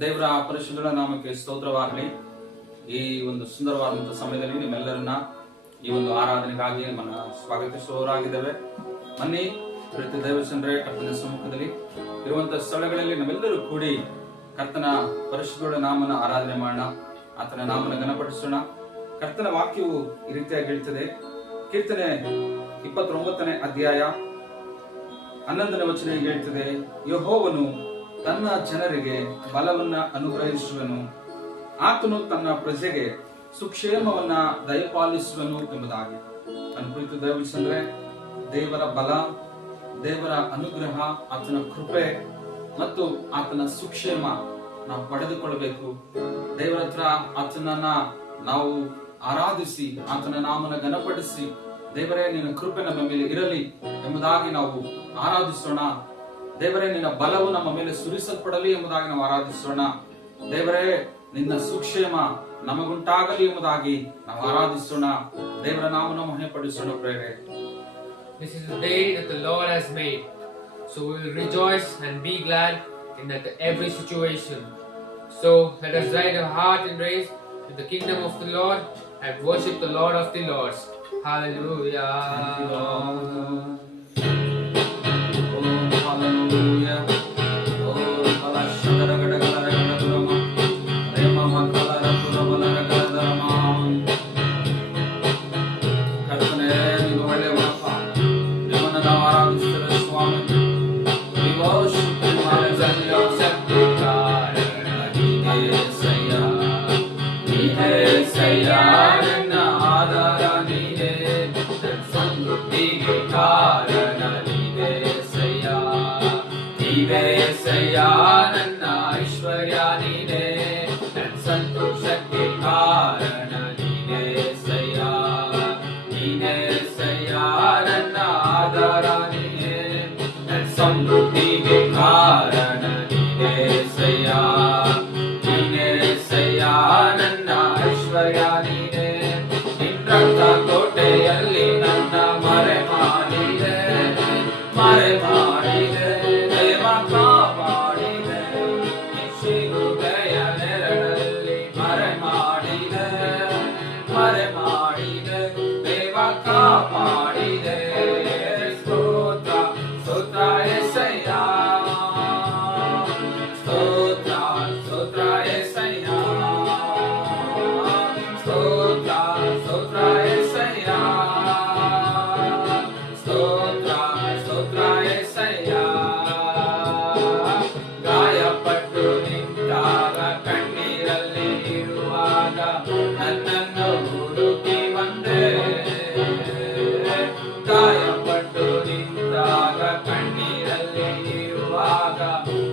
ದೇವರ ಪರಿಶುದ್ಧ ನಾಮಕ್ಕೆ ಸ್ತೋತ್ರವಾಗಲಿ. ಈ ಒಂದು ಸುಂದರವಾದಂತಹ ಸಮಯದಲ್ಲಿ ನಿಮ್ಮೆಲ್ಲರನ್ನ ಈ ಒಂದು ಆರಾಧನೆಗಾಗಿ ನಮ್ಮನ್ನ ಸ್ವಾಗತಿಸುವವರಾಗಿದ್ದೇವೆ. ಮನ್ನಿ ಪ್ರೀತಿ ದೈವಜನರೇ, ಕರ್ತನ ಸಮ್ಮುಖದಲ್ಲಿ ಇರುವಂತಹ ಸ್ಥಳಗಳಲ್ಲಿ ನಾವೆಲ್ಲರೂ ಕೂಡಿ ಕರ್ತನ ಪರಿಶುದ್ಧ ನಾಮನ ಆರಾಧನೆ ಮಾಡೋಣ, ಆತನ ನಾಮನ ಘನಪಡಿಸೋಣ. ಕರ್ತನ ವಾಕ್ಯವು ಈ ರೀತಿಯಾಗಿ ಹೇಳ್ತದೆ. ಕೀರ್ತನೆ 29ನೇ ಅಧ್ಯಾಯ 11ನೇ ವಚನ ಹೇಳ್ತದೆ, ಯೆಹೋವನು ತನ್ನ ಜನರಿಗೆ ಬಲವನ್ನ ಅನುಗ್ರಹಿಸುವನು, ಆತನು ತನ್ನ ಪ್ರಜೆಗೆ ಸುಕ್ಷೇಮವನ್ನ ದಯಪಾಲಿಸುವನು ಎಂಬುದಾಗಿ. ನನ್ನ ಪ್ರೀತಿ ದಯವಿಸಂದ್ರೆ ದೇವರ ಬಲ, ದೇವರ ಅನುಗ್ರಹ, ಆತನ ಕೃಪೆ ಮತ್ತು ಆತನ ಸುಕ್ಷೇಮ ನಾವು ಪಡೆದುಕೊಳ್ಳಬೇಕು. ದೇವರ ಹತ್ರ ಆತನನ್ನ ನಾವು ಆರಾಧಿಸಿ, ಆತನ ನಾಮನ ಘನಪಡಿಸಿ, ದೇವರೇ ನಿನ್ನ ಕೃಪೆ ನಮ್ಮ ಮೇಲೆ ಇರಲಿ ಎಂಬುದಾಗಿ ನಾವು ಆರಾಧಿಸೋಣ. ದೇವರೇ ನಿನ್ನ ಬಲವು ನಮ್ಮ ಮೇಲೆ ಸುರಿಸಲ್ಪಡಲಿ ಎಂಬುದಾಗಿ ನಾವು ಆರಾಧಿಸೋಣ. ದೇವರೇ ನಿನ್ನ ಸುಕ್ಷೇಮ ನಮಗುಂಟಾಗಲಿ ಎಂಬುದಾಗಿ ನಾವು ಆರಾಧಿಸೋಣ. ದೇವರ ನಾಮನ ಮಹಿಮೆಪಡಿಸೋಣ. ಪ್ರೇರೆ, This is the day that the Lord has made, so we will rejoice and be glad in every situation. So let us ride our heart and race to the kingdom of the Lord and worship the Lord of the Lords. Hallelujah. Hallelujah. ನನ್ನ ಐಶ್ವರ್ಯ ನೀನೇ, ನನ್ನ ಸಂತೋಷಕ್ಕೆ ಕಾರಣ ನೀನೇ ಸಯ್ಯ. ನೀನೇ ಸಯ್ಯ, ನನ್ನ ಆಧಾರ ನೀನೇ, ನನ್ನ ಸಮೃದ್ಧಿಗೆ ಕಾರಣ ನೀನೇ ಸಯ್ಯ. ನೀನೇ ಸಯ್ಯ, ನನ್ನ ಐಶ್ವರ್ಯ ನೀನೇ, ನಿನ್ನ ರಕ್ತ ಕೋಟೆಯಲ್ಲಿ ನನ್ನ ಮರೆ ಮಾಡಿದೆ, ಮರೆ ಮಾಡಿದೆ.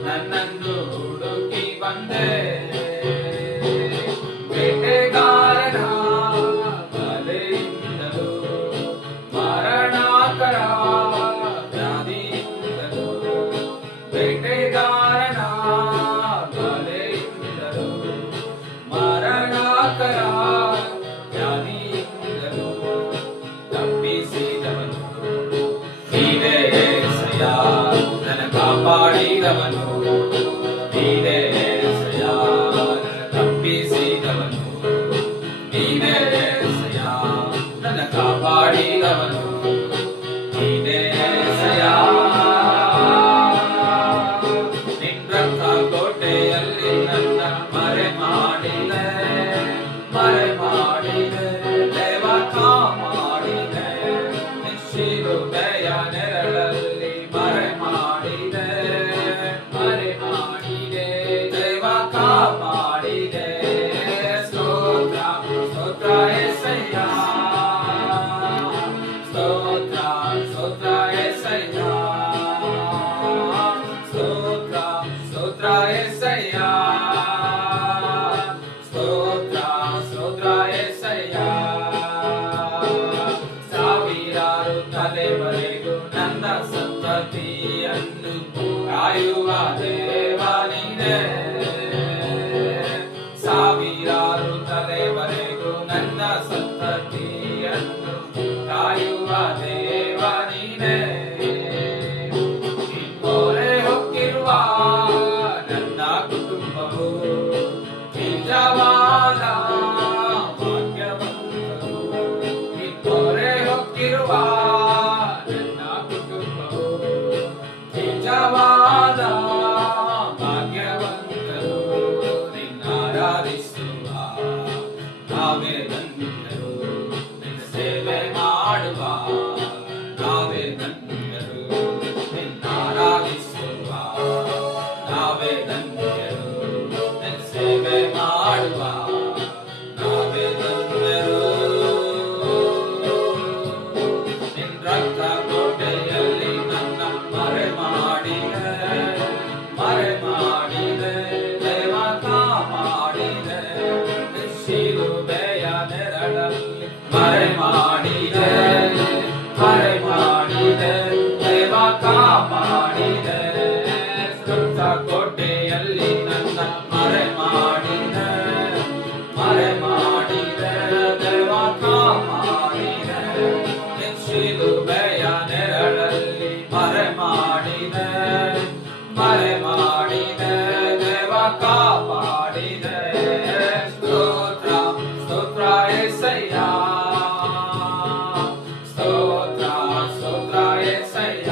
ನನ್ನನ್ನು ಹುಡುಕಿ ಬಂದೆ, ಬೇಟೆಗಾರನ ಬಲೆಯಿಂದಲೂ ಮರಣಾಕರ ವ್ಯಾಧಿಯಿಂದಲೂ, ಬೇಟೆಗಾರನ ಬಲೆಯಿಂದಲೂ ಮರಣಾಕರ ವ್ಯಾಧಿಯಿಂದಲೂ ತಪ್ಪಿಸಿದವನು ನೀನೇ ಸಯ್ಯ, ನನ್ನ ಕಾಪಾಡಿದವನು ನೀನೇ ಸಯ್ಯ, ತಪ್ಪಿಸಿದವನು ನೀನೇ ಸಯ್ಯ, ನನ್ನ ಕಾಪಾಡಿದವನು ನೀನೇ ಸಯ್ಯ. ನಿನ್ನ ಕೋಟೆಯಲ್ಲಿ ನನ್ನ ಮರೆ ಮಾಡಿದೆ, ಮರೆ ಮಾಡಿದೆ, ದೇವ ಕಾಪಾಡಿದೆ, ನಿಶ್ಚಿಲುಬೆಯ ನೆರಳಲ್ಲಿ ಮರೆ ಮಾಡಿದೆ, ಮರೆ ಮಾಡಿದೆ, ದೇವ ಕಾಪಾಡಿದೆ. ಸ್ತೋತ್ರ ಸ್ತೋತ್ರ యేసయ్య, ಸ್ತೋತ್ರ ಸ್ತೋತ್ರ యేసయ్య, ಸ್ತೋತ್ರ ಸ್ತೋತ್ರ యేసయ్య, ಸ್ತೋತ್ರ ಸ್ತೋತ್ರ యేసయ్య. ಸಾವಿರಾರು ತಲೆವರೆಗೂ ನನ್ನ ಸಂತತಿಯನ್ನು ಕಾಯುವ ದೇವ ನೀನೇ, ಸಾವಿರಾರು ತಲೆವರೆಗೂ ನನ್ನ ಸಂತತಿಯನ್ನು ಕಾಯುವ ದೇವ ನೀನೇ. ಮೊರೆ ಹೊಕ್ಕಿರುವ ನನ್ನ ಕುಟುಂಬವು ಕಾಪಾಡಿದೆ, ಸುತ್ತ ಕೋಟೆಯಲ್ಲಿ ನನ್ನ ಮರೆ ಮಾಡಿದೆ, ಮರೆ ಮಾಡಿದೆ, ದೇವ ಕಾಪಾಡಿದೆ, ಶಿಲುಬೆಯ ನೆರಳಲ್ಲಿ ಮರೆ ಮಾಡಿದೆ, ಮರೆ ಮಾಡಿದೆ, ದೇವ ಕಾಪಾಡಿದೆ. ಸ್ತೋತ್ರ ಸ್ತೋತ್ರ యేసయ్య, ಸ್ತೋತ್ರ ಸ್ತೋತ್ರ యేసయ్య.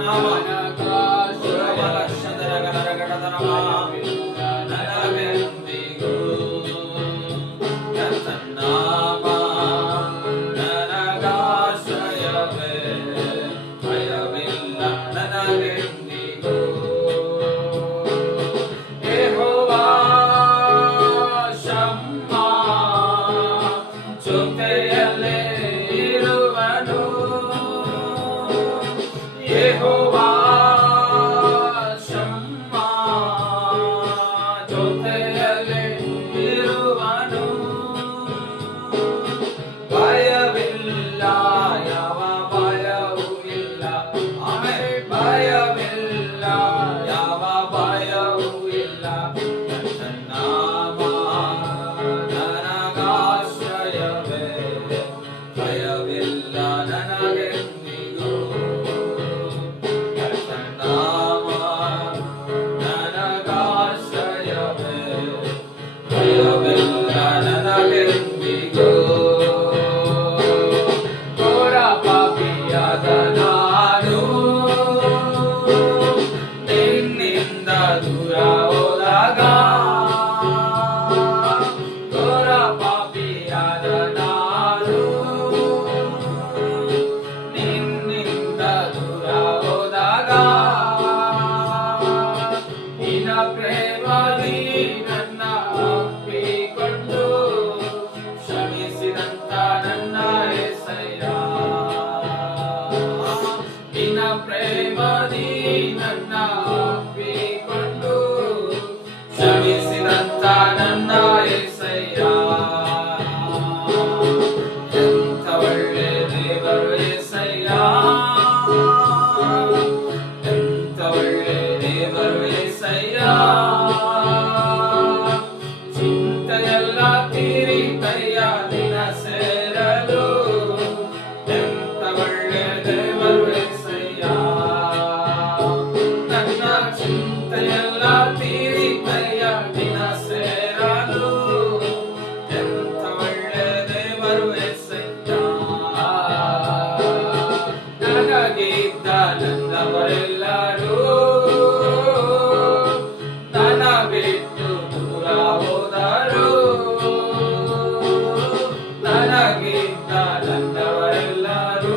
ನಾಮ ನನಗೆಂದಿಗೂ ಕರ್ತನಾಮ ನನಗಾಶ್ರಯವೇ ಭಯವಿಲ್ಲ ನನಗೆಂದಿಗೂ ಯೆಹೋವಾ ಶಮ್ಮ ಜೊತೆಯಲ್ಲೇ ಇರುವನು ಯೆಹೋವಾ ಶಮ್ಮ ಜೊತೆಯಲ್ಲೇ ಇರುವನು ಭಯವಿಲ್ಲ ಯಾವ ಭಯವೂ ಇಲ್ಲ ಆಮೇಲೆ ಭಯವಿಲ್ಲ ಯಾವ ಭಯವೂ ಇಲ್ಲ ನಾಮ ನನಗಾಶ್ರಯವೇ ಭಯವಿಲ್ಲ ನನಗೆಂದಿಗೂ ನಾಮ ನನಗಾಶ್ರಯವೇ ಭಯವಿಲ್ಲ ನನಗೆಂದಿಗೂ ಘೋರ ಪಾಪಿಯಾದ ನಾನು ನಿನ್ನಿಂದ ದೂರ ಹೋದಾಗ ಘೋರ ಪಾಪಿಯಾದ ನಾನು ನಿನ್ನಿಂದ ದೂರ ಹೋದಾಗ ನಿನ್ನ ಪ್ರೇಮದಿ ನನ್ನ ಒಪ್ಪಿಕೊಂಡು ಕ್ಷಮಿಸಿದಂತ ನನ್ನ యేసయ్య ನಿನ್ನ ಪ್ರೇಮದಿ ನನ್ನ ಒಪ್ಪಿಕೊಂಡು ಕ್ಷಮಿಸಿದಂತ ನನ್ನ యేసయ్య ಎಂಥ ಒಳ್ಳೆ ದೇವರು యేసయ్య ಎಂಥ ಒಳ್ಳೆ ದೇವರು యేసయ్య ಚಿಂತೆಯೆಲ್ಲ ತೀರಿತಯ್ಯ ನಿನ್ನ ಸೇರಲು ಎಂಥ ಒಳ್ಳೆ ದೇವರು యేసయ్య ನನ್ನ ಚಿಂತೆಯೆಲ್ಲ ತೀರಿತಯ್ಯ ನಿನ್ನ ಸೇರಲು ಎಂಥ ಒಳ್ಳೆ ದೇವರು యేసయ్ಯ ನನಗಿದ್ದ ನನ್ನವರೆಲ್ಲರೂ ನನ್ನ ಬಿಟ್ಟು ದೂರ ಹೋದರು ನನಗಿದ್ದ ನನ್ನವರೆಲ್ಲರೂ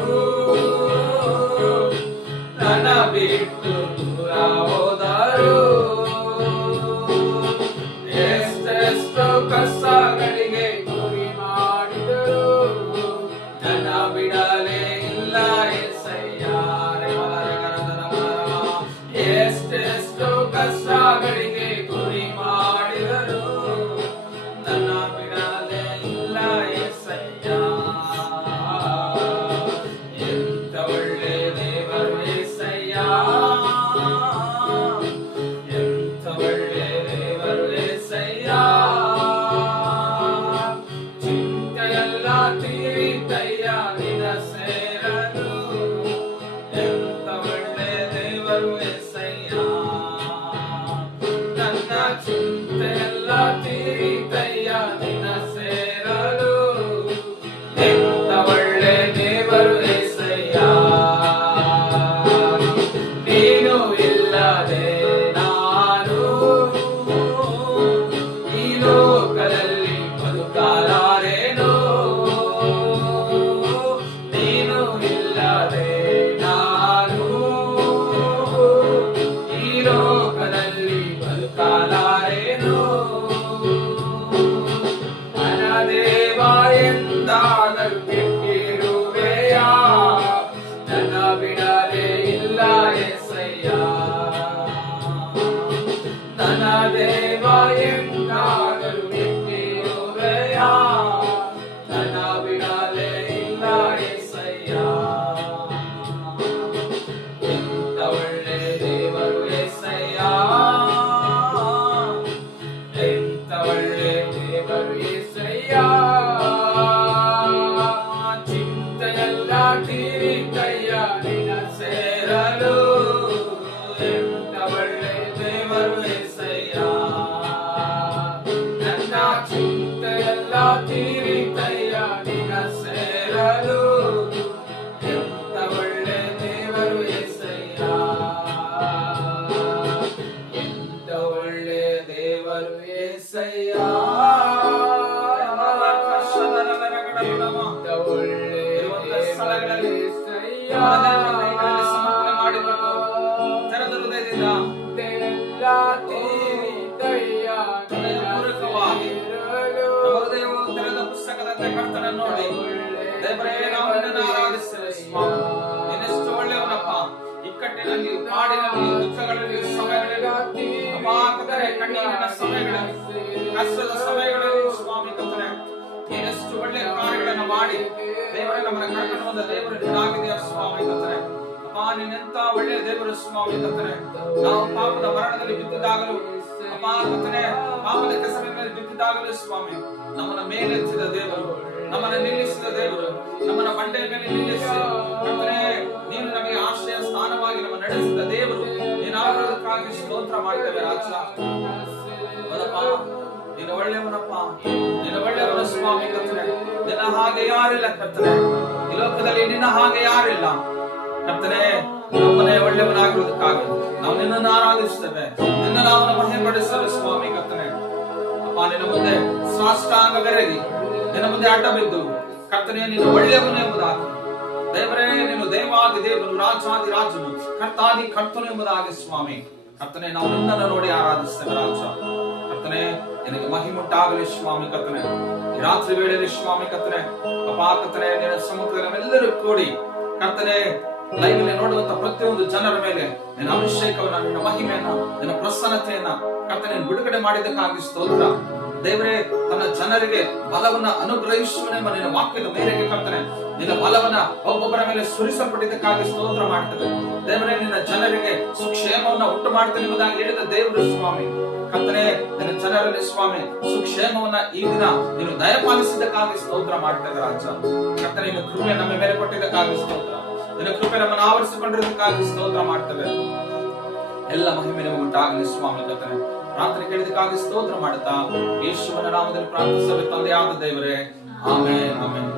ನನ್ನ ಬಿಟ್ಟು ದೂರ ಹೋದರು ಎಷ್ಟೆಷ್ಟು ಕಷ್ಟಗಳಿಗೆ ಗುರಿ ಮಾಡಿದರು ನನ್ನ ಬಿಡಲೇ ಇಲ್ಲ యేసయ్ಯ ಎಷ್ಟೆಷ್ಟು ಕಷ್ಟಗಳಿಗೆ ಗುರಿ ಮಾಡಿದರು ನನ್ನ ಬಿಡಲೇ ಇಲ್ಲ యేసయ్య ಎಂಥ ಒಳ್ಳೆ ದೇವರು యేసయ్య ಎಂಥ ಒಳ್ಳೆ ದೇವರು యేసయ్య ಚಿಂತೆಯೆಲ್ಲ ತೀರಿತಯ್ಯ ನಿನ್ನ ಸೇರಲು ಎಂಥ ಒಳ್ಳೆ ದೇವರು యేసయ్య ನನ್ನ ಚಿಂತೆಯೆಲ್ಲ ತೀರಿತಯ್ಯ ನಿನ್ನ ಸೇರಲು ಎಂಥ ಒಳ್ಳೆ ದೇವರು యేసయ్య ನೀನು ಇಲ್ಲದೆ ನಾನು ಈ ಲೋಕದಲ್ಲಿ ಬದುಕಲಾರೆನು ನೀನು ಇಲ್ಲದೆ ನಾನು ಈ ಪೂರಕವಾಗಿ ನಮ್ಮ ಹೃದಯವು ತೆರೆದ ಪುಸ್ತಕದಂತೆ ಕರ್ತನ ನೋಡಿ ದೇವರೇ ನಾವು ನಿನ್ನನ್ನು ಆರಾಧಿಸ್ತೇವೆ ಸ್ವಾಮಿ. ನೀನೆಷ್ಟು ಒಳ್ಳೆಯವನಪ್ಪ. ಇಕ್ಕಟ್ಟಿನಲ್ಲಿ, ಕಾಡಿನಲ್ಲಿ, ದುಃಖಗಳಲ್ಲಿ, ಸಮಯಗಳಲ್ಲಿ, ಅಪಾಕತರೆ ಕಣ್ಣೀರಿನ ಸಮಯಗಳಲ್ಲಿ, ಕಷ್ಟದ ಸಮಯಗಳಲ್ಲಿ ಸ್ವಾಮಿ ಕರ್ತನೆ ನೀನೆಷ್ಟು ಒಳ್ಳೆಯ ಕಾರ್ಯಗಳನ್ನು ಮಾಡಿ ದೇವರೇ ನಮ್ಮನ್ನ ಕರ್ಕೊಂಡು ಬಂದ ದೇವರು ನೀನಾಗಿದೆಯ ಸ್ವಾಮಿ ಕರ್ತನೆ. ಅಪ್ಪ ನೀನೆಂತ ಒಳ್ಳೆಯ ದೇವರು ಸ್ವಾಮಿ ಕರ್ತನೆ. ನಾವು ಪಾಪದ ಮರಣದಲ್ಲಿ ಬಿದ್ದಿದ್ದಾಗಲೂ ಅಪ್ಪ ಕರ್ತನೆ, ಪಾಪದ ಕೆಸರಿನಲ್ಲಿ ಬಿದ್ದಿದ್ದಾಗಲೂ ಸ್ವಾಮಿ ನಮ್ಮನ್ನ ಮೇಲೆತ್ತಿದ ದೇವರು, ನಮ್ಮನ್ನ ನಿಲ್ಲಿಸಿದ ದೇವರು, ನಮ್ಮನ್ನ ಬಂಡೆಯ ಮೇಲೆ ನಿಲ್ಲಿಸಿ ಕರ್ತನೆ ನೀನು ನಮಗೆ ಆಶ್ರಯ ಸ್ಥಾನವಾಗಿ ನಮ್ಮ ನಡೆಸಿದ ದೇವರು ನೀನಾಗಿರೋದಕ್ಕಾಗಿ ಸ್ತೋತ್ರ ಮಾಡ್ತೇವೆ ರಾಜ. ಹೌದಪ್ಪ, ನೀನು ಒಳ್ಳೆಯವನಪ್ಪ, ನೀನು ಒಳ್ಳೆಯವನ ಸ್ವಾಮಿ ಕರ್ತನೆ. ನಿನ್ನ ಹಾಗೆ ಯಾರಿಲ್ಲ ಕರ್ತನೆ, ಈ ಲೋಕದಲ್ಲಿ ನಿನ್ನ ಹಾಗೆ ಯಾರಿಲ್ಲ ಕರ್ತನೆ. ನೀನೊಬ್ಬನೇ ಒಳ್ಳೆಯವನಾಗಿರುವುದಕ್ಕಾಗಿ ನಾವು ನಿನ್ನನ್ನು ಆರಾಧಿಸ್ತೇವೆ, ನಿನ್ನ ನಾಮನ ಮಹಿಮೆ ಪಡಿಸಲು ಸ್ವಾಮಿ ಕರ್ತನೆ. ಅಪ್ಪ ನಿನ್ನ ಮುಂದೆ ಸಾಷ್ಟಾಂಗ ಬೆರಗಿ ನಿನ್ನ ಮುಂದೆ ಅಡ್ಡ ಬಿದ್ದು ಕರ್ತನೆ ನೀನು ಒಳ್ಳೆಯವನು ಎಂಬುದಾಗಿ ದೇವರೇ, ನೀನು ದೇವಾದಿ ದೇವರು, ರಾಜಾದಿ ರಾಜನು, ಕರ್ತಾದಿ ಕರ್ತನು ಎಂಬುದಾಗಿ ಸ್ವಾಮಿ ಕರ್ತನೆ ನಾವು ನಿನ್ನನ್ನು ನೋಡಿ ಆರಾಧಿಸ್ತೇವೆ ರಾಜ. ಕರ್ತನೆ ನಿನಗೆ ಮಹಿಮುಂಟಾಗಲಿ ಸ್ವಾಮಿ ಕರ್ತನೆ. ಈ ರಾತ್ರಿ ವೇಳೆಯಲ್ಲಿ ಸ್ವಾಮಿ ಕರ್ತನೆ ಅಪ್ಪ ಕರ್ತನೆ ನಿನ್ನ ಸಮ್ಮುಖದಲ್ಲಿ ನಾವೆಲ್ಲರೂ ಕೂಡಿ ಕರ್ತನೆ ಲೈವ್ ಅಲ್ಲಿ ನೋಡುವಂತ ಪ್ರತಿಯೊಂದು ಜನರ ಮೇಲೆ ನಿನ್ನ ಅಭಿಷೇಕವನ್ನ, ನಿನ್ನ ಮಹಿಮೆಯನ್ನ, ನಿನ್ನ ಪ್ರಸನ್ನತೆಯನ್ನ ಕರ್ತನೆ ಬಿಡುಗಡೆ ಮಾಡಿದ್ದಕ್ಕಾಗಿ ಸ್ತೋತ್ರ. ದೇವರೇ ತನ್ನ ಜನರಿಗೆ ಬಲವನ್ನ ಅನುಗ್ರಹಿಸುವನೆಂಬ ನಿನ್ನ ವಾಕ್ಯದ ಮೇರೆಗೆ ಕರ್ತನೆ ನಿನ್ನ ಬಲವನ್ನ ಒಬ್ಬೊಬ್ಬರ ಮೇಲೆ ಸುರಿಸಲ್ಪಟ್ಟಿದ್ದಕ್ಕಾಗಿ ಸ್ತೋತ್ರ ಮಾಡ್ತೇವೆ. ದೇವರೇ ನಿನ್ನ ಜನರಿಗೆ ಸುಕ್ಷೇಮವನ್ನ ಉಂಟು ಮಾಡ್ತೇನೆ ಎಂಬುದಾಗಿ ಹೇಳಿದ ದೇವರು ಸ್ವಾಮಿ ಕರ್ತನೆ ನಿನ್ನ ಜನರಲ್ಲಿ ಸ್ವಾಮಿ ಸುಕ್ಷೇಮವನ್ನ ಈ ದಿನ ನೀನು ದಯಪಾಲಿಸಿದ್ದಕ್ಕಾಗಿ ಸ್ತೋತ್ರ ಮಾಡ್ತೇವೆ ರಾಜ. ಕರ್ತನೆ ನಿನ್ನ ಕೃಪೆ ನಮ್ಮ ಮೇಲೆ ಕೊಟ್ಟಿದ್ದಕ್ಕಾಗಿ ಸ್ತೋತ್ರ, ನಿನ್ನ ಕೃಪೆ ನಮ್ಮನ್ನು ಆವರಿಸಿಕೊಂಡಿರೋದಕ್ಕಾಗಿ ಸ್ತೋತ್ರ ಮಾಡ್ತೇವೆ. ಎಲ್ಲ ಮಹಿಮೆ ನಿಮಗೆ ಉಂಟಾಗಲಿ ಸ್ವಾಮಿ ಕರ್ತನೆ. ರಾತ್ರಿ ಕೇಳಿದಕ್ಕಾಗಿ ಸ್ತೋತ್ರ ಮಾಡುತ್ತಾ ಯೇಸುವಿನ ನಾಮದಲ್ಲಿ ಪ್ರಾರ್ಥಿಸುತ್ತೇವೆ ತಂದೆಯಾದ ದೇವರೇ, ಆಮೆನ್ ಆಮೆನ್.